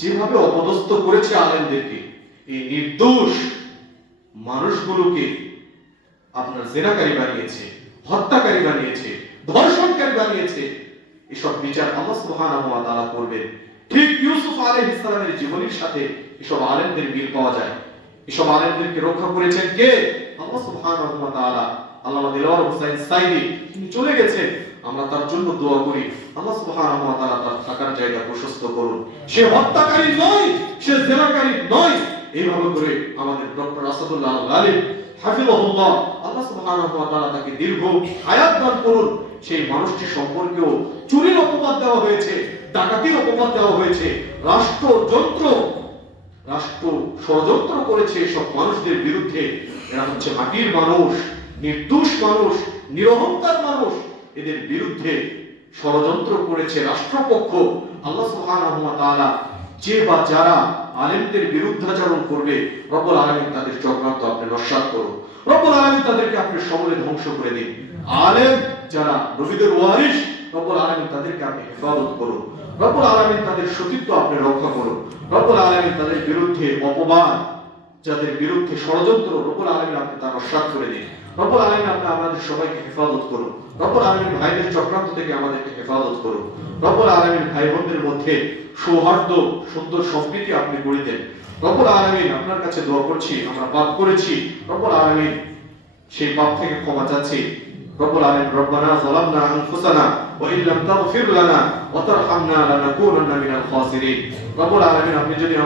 যেভাবে অপদস্থ করেছে আলেমদেরকে, এই নির্দোষ মানুষগুলোকে আপনার জেনাকারী বানিয়েছে, হত্যাকারী বানিয়েছে, ধর্ষণকারী বানিয়েছে, এসব বিচার আল্লাহ সুবহানাহু ওয়া তাআলা করবেন। ঠিক ইউসুফ আলাইহিস সালামের জীবনের সাথে এসব আলেমদের মিল পাওয়া যায়। এসব আলেমদেরকে রক্ষা করেছেন কে? আল্লাহ সুবহানাহু ওয়া তাআলা। আল্লামা দিলওয়ার হোসেন সাইদি তিনি চলে গেছেন, আমরা তার জন্য দোয়া করি, আল্লাহ সুবহানাহু ওয়া তাআলা তার থাকার জায়গা প্রশস্ত করুন। সে হত্যাকারী নয়, সে জেনাকারী নয়। এইভাবে করে আমাদের ডক্টর আসাদুল্লাহ আল গালিব হাফিজাহুল্লাহ, আল্লাহ সুবহানাহু ওয়া তাআলা তাকে দীর্ঘ হায়াত দান করুন। সেই মানুষটি সম্পর্কেও চুরির অপবাদ দেওয়া হয়েছে, ডাকাতির অপবাদ দেওয়া হয়েছে, রাষ্ট্র ষড়যন্ত্র করেছে সব মানুষদের বিরুদ্ধে। এরা হচ্ছে মাটির মানুষ, নির্দোষ মানুষ, নিরহংকার মানুষ। এদের বিরুদ্ধে ষড়যন্ত্র করেছে রাষ্ট্রপক্ষ। আল্লাহ সুবহানাহু ওয়া তাআলা যে বা যারা আলেমদের বিরুদ্ধাচরণ করবে, রব্বুল আলামিন তাদের চক্রান্ত আপনি নস্যাৎ করুন। রব্বুল আলামিন তাদেরকে আপনি সমূলে ধ্বংস করে দিন। আলেম যারা নবীদের ওয়ারিস, রব্বুল আলামিন তাদেরকে আপনি হেফাজত করুন। রব্বুল আলামিন তাদের সতীত্ব আপনি রক্ষা করুন। রব্বুল আলামিন তাদের বিরুদ্ধে অপবাদ, যাদের বিরুদ্ধে ষড়যন্ত্র, রব্বুল আলামিন আপনি তা নস্যাৎ করে দিন। রব্বুল আলামিন আপনি আমাদের সবাইকে হেফাজত করুন। রব্বুল আলামিন ভাইদের চক্রান্ত থেকে আমাদেরকে হেফাজত করুন। রব্বুল আলামিন ভাই বোনদের মধ্যে সৌহার্দ্য, সুন্দর সম্প্রীতি আপনি গড়ে দেন। রব্বুল আলামিন আপনার কাছে দোয়া করছি, আমরা পাপ করেছি, রব্বুল আলামিন সেই পাপ থেকে ক্ষমা চাচ্ছি। রব্বুল আলামিন রব্বানা যালামনা আনফুসানা ওয়া ইল্লাম তাগফির লানা ওয়া তারহামনা লানাকুনান্না মিনাল খাসিরিন। রব্বুল আলামিন আপনি যদি